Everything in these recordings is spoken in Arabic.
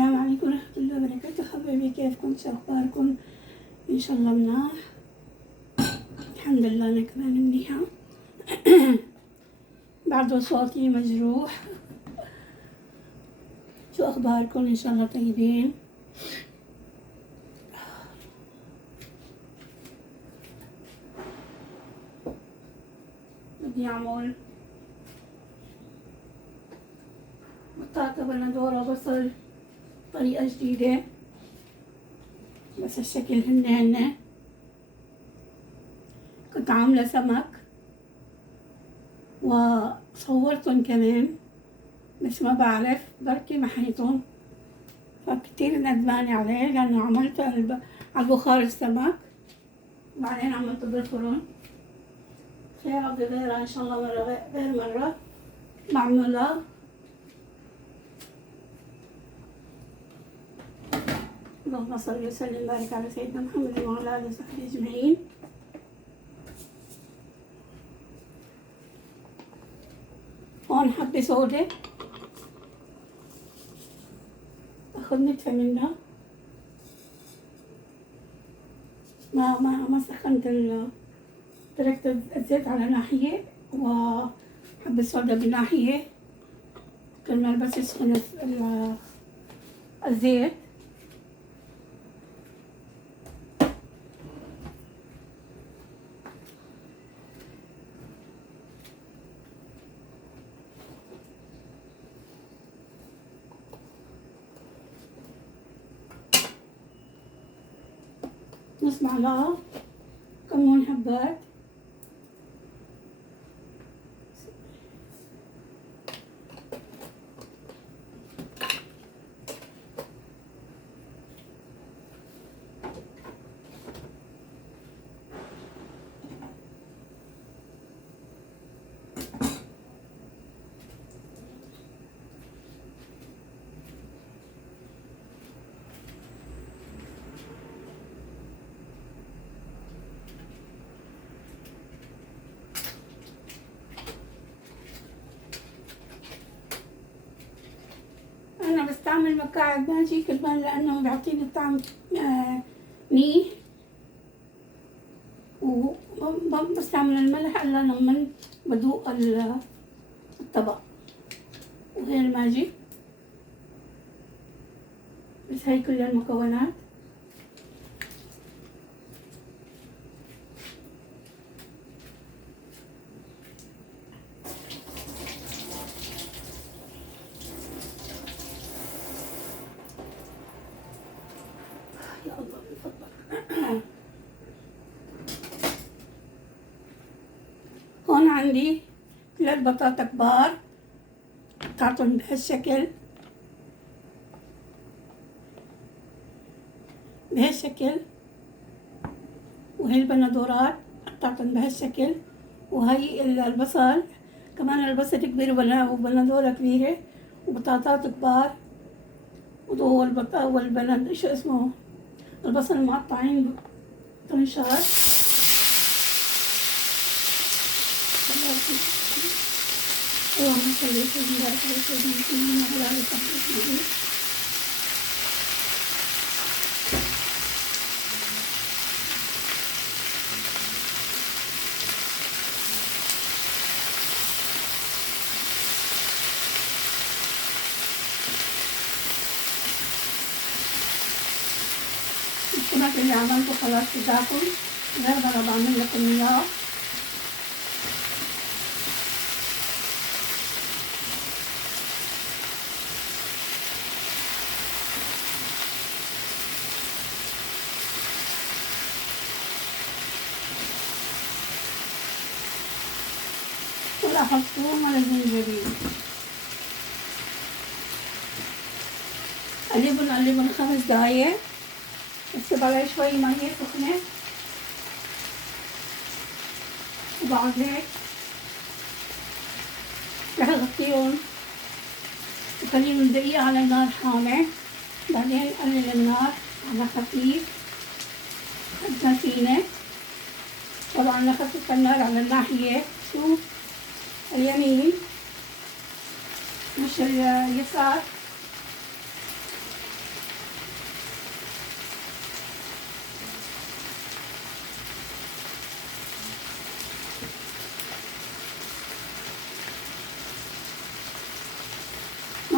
السلام عليكم ورحمة الله وبركاته حبايبي، كيفكم؟ شو أخباركم؟ إن شاء الله مناح. الحمد لله أنا كمان منيحة. بعده صوتي مجروح. شو أخباركم؟ إن شاء الله طيبين. بدي أعمل بطاطا بندورة بصل طريقة جديدة، بس الشكل هن كنت عاملة سمك وصورتهم كمان، بس ما بعرف بركي محيتهم، فكتير ندمانة عليه لأنه عملته على البخار السمك وبعدين عملته بالفرن. يا رب غيرها إن شاء الله غير مرة بعملها. اللهم صل وسلم وبارك على سيدنا محمد وعلى آله وصحبه أجمعين. هون حبة سودة أخذ نتفة منها، ما سخنت تركت الزيت على ناحية وحبة صودا بناحية كرمال بس يسخن الزيت. نص معلقة كمون حبات، أنا بستعمل مكعب ماجي كرمال لأنه بيعطيني طعم منيح، وما بستعمل الملح إلا لما بدوق الطبق، وهي الماجي. بس هاي كل المكونات. يا الله من فضلك. هون عندي 3 بطاطا كبار قطعتهم بهالشكل وهي البندورات قطعتهم بهالشكل، وهي البصل كمان، البصل كبير وبندورة كبيرة وبطاطات كبار، والبند شو اسمه البصل مقطعين طنشات. اللهم صل وسلم وبارك على سيدنا محمد وعلى آله وصحبه أجمعين. السمك اللي عملته خلاص بتاكل، غير ما أنا بعمل لكم إياه. ولا أحط ثوم ولا زنجبيل. قلبهم 5 دقايق، بسيب عليه شوي مية سخنة، وبعد هيك رح أغطيهم وخليهم دقيقة على نار حامة، بعدين قلل النار على خفيف قد ما فينا. طبعا نخفف النار على الناحية شو اليمين مش اليسار،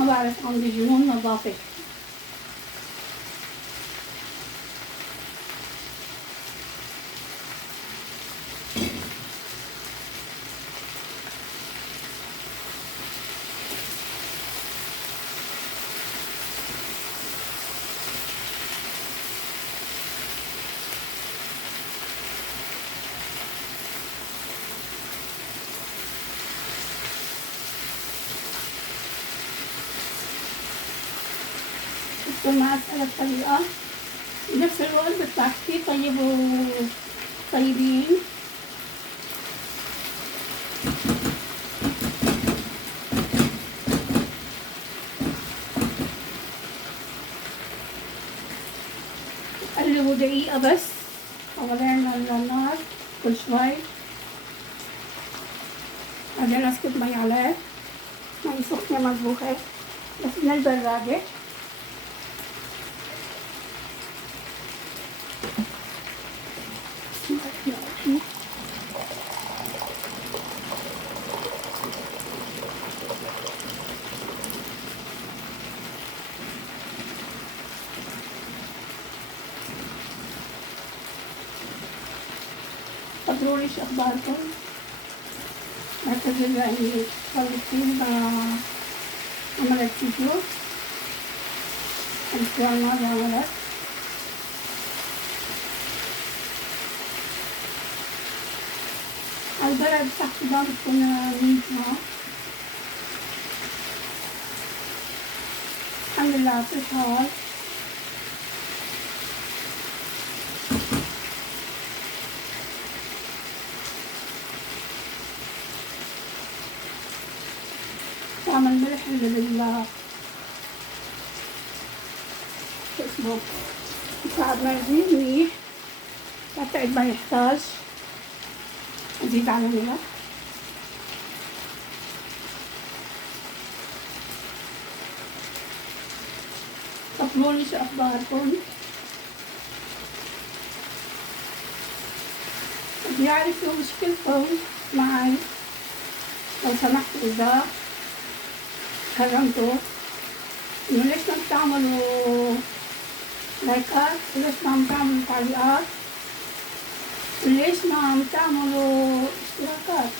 ما بعرف، عندي جنون نظافة. بتكون مع أسئلة طريقة بنفس الوقت بيطلع كتير طيب وطيبين. قلبوا دقيقة بس حوالين النار كل شوي، بعدين اسكت مي عليه، مي سخنة مطبوخة بس من البرادة. خبروني شو اخباركم، بعتذر لاني صار كتير ما عملت فيديو الاسبوع الماضي عملت. البلد تحت ما بتكون منيحة الحمد لله على كل حال. طعم الملح اللي شو اسمه مكعب مرزي منيح، بعتقد ما يحتاج أزيد على ملح. خبروني شو أخباركم، بدي أعرف شو مشكلتكم معي. لو سمحتوا إذا كرمتوا إنه ليش ما بتعملوا لايكات، وليش ما عم تعملوا تعليقات، وليش ما عم تعملوا اشتراكات.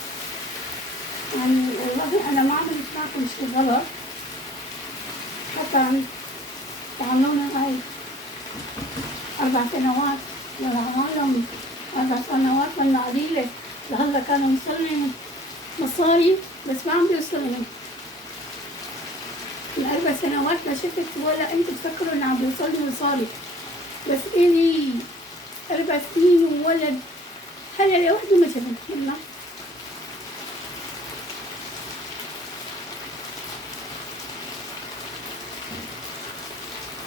يعني والله أنا ما عملت معكم شي غلط، حتى تعاملونا هاي 4 سنوات للعالم، 4 سنوات منا قليلة، لهلا كانوا يوصلني مصاري بس ما عم بيوصلني. من 4 سنوات ما شفت ولا انتوا تفكروا انه عم بيوصلني مصاري، بس إلي 4 سنين وولد هلا لوحده ما شفت منه.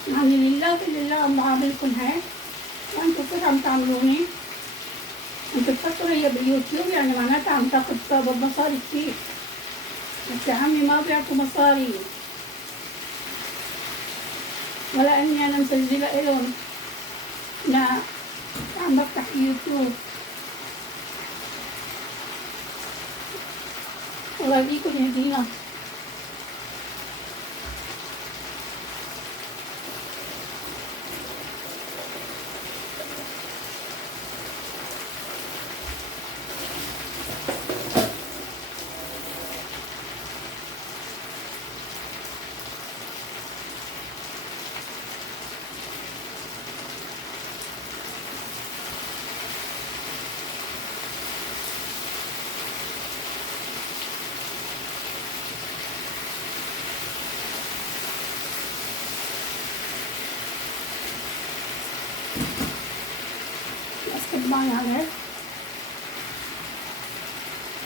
يعني لله في لله عم بعاملكم هيك وانتوا كيف عم تعملوني؟ انتوا تفكروا هي باليوتيوب يعني معناتها عم تاخد مصاري كتير، بس يا عمي ما بيعطوا مصاري، ولا اني انا مسجلة الهم. لا عم بفتح يوتيوب. الله يهديكم يهدينا. اسكت معي عليك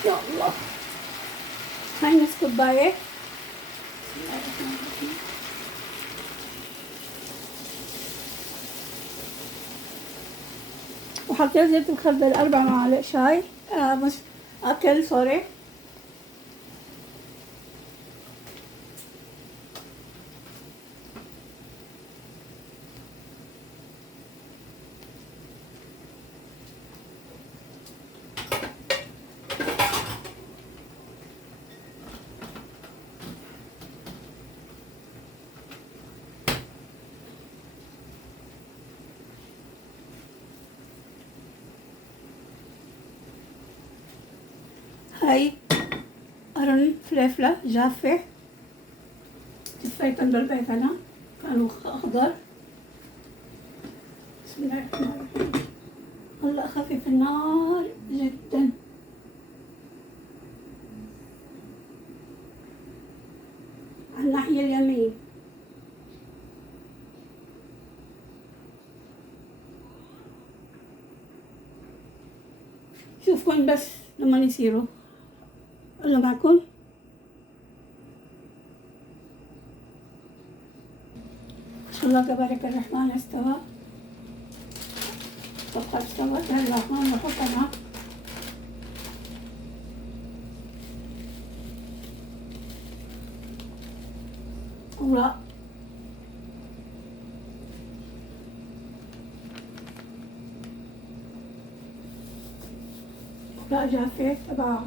يا الله. هاي نص كوباية. وحطيت زيت الخردل 4 معالق شاي، مش أكل سوري. هاي قرن فلفلة جافة، جفيتهم بالبيت أنا، كانوا أخضر. بسم الله الرحمن الرحيم. هلا أخفف النار جدا. على الناحية اليمين. شوفكن بس لما يصيروا. الله معكم. ما شاء الله تبارك الرحمن استوى. فقد استوت. هلا هون بحط أنا أوراق جافة تبع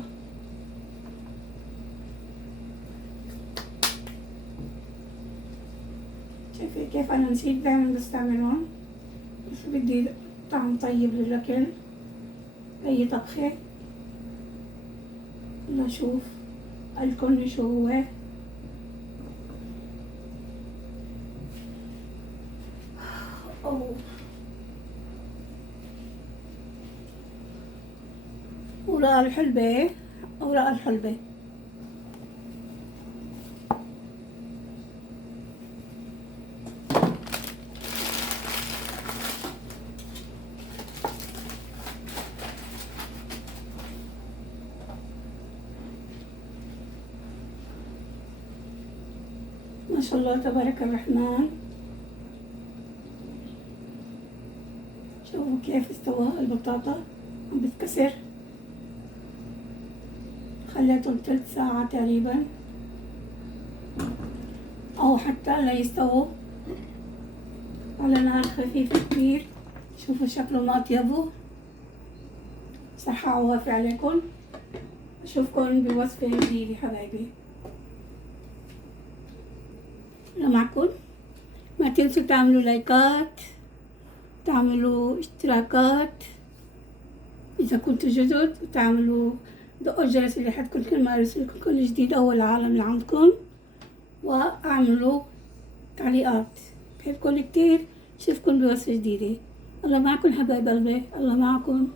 شايفة كيف أنا نسيت دايما بستعملهم، بس بدي طعم طيب للأكل أي طبخة. يلا شوف الكل شو هو. أوه. أوراق الحلبة، أوراق الحلبة. ما شاء الله تبارك الرحمن. شوفوا كيف استوى البطاطا، عم بتكسر. خليتهم 3 ساعة تقريبا أو حتى لا يستووا على نار خفيفة كتير. شوفوا شكله ما أطيبه. صحة ووافي عليكم. أشوفكم بوصفة جديدة حبايبي. معكم ما تنسوا تعملوا لايكات، تعملوا اشتراكات إذا كنتوا جدد، وتعملوا دقوا الجرس اللي حتكون كل ما يرسلكم كل جديد أول العالم اللي عندكم، واعملوا تعليقات. بحبكم كتير. شوفكم بوصفة جديدة. الله معكم حبايب قلبي. الله معكم.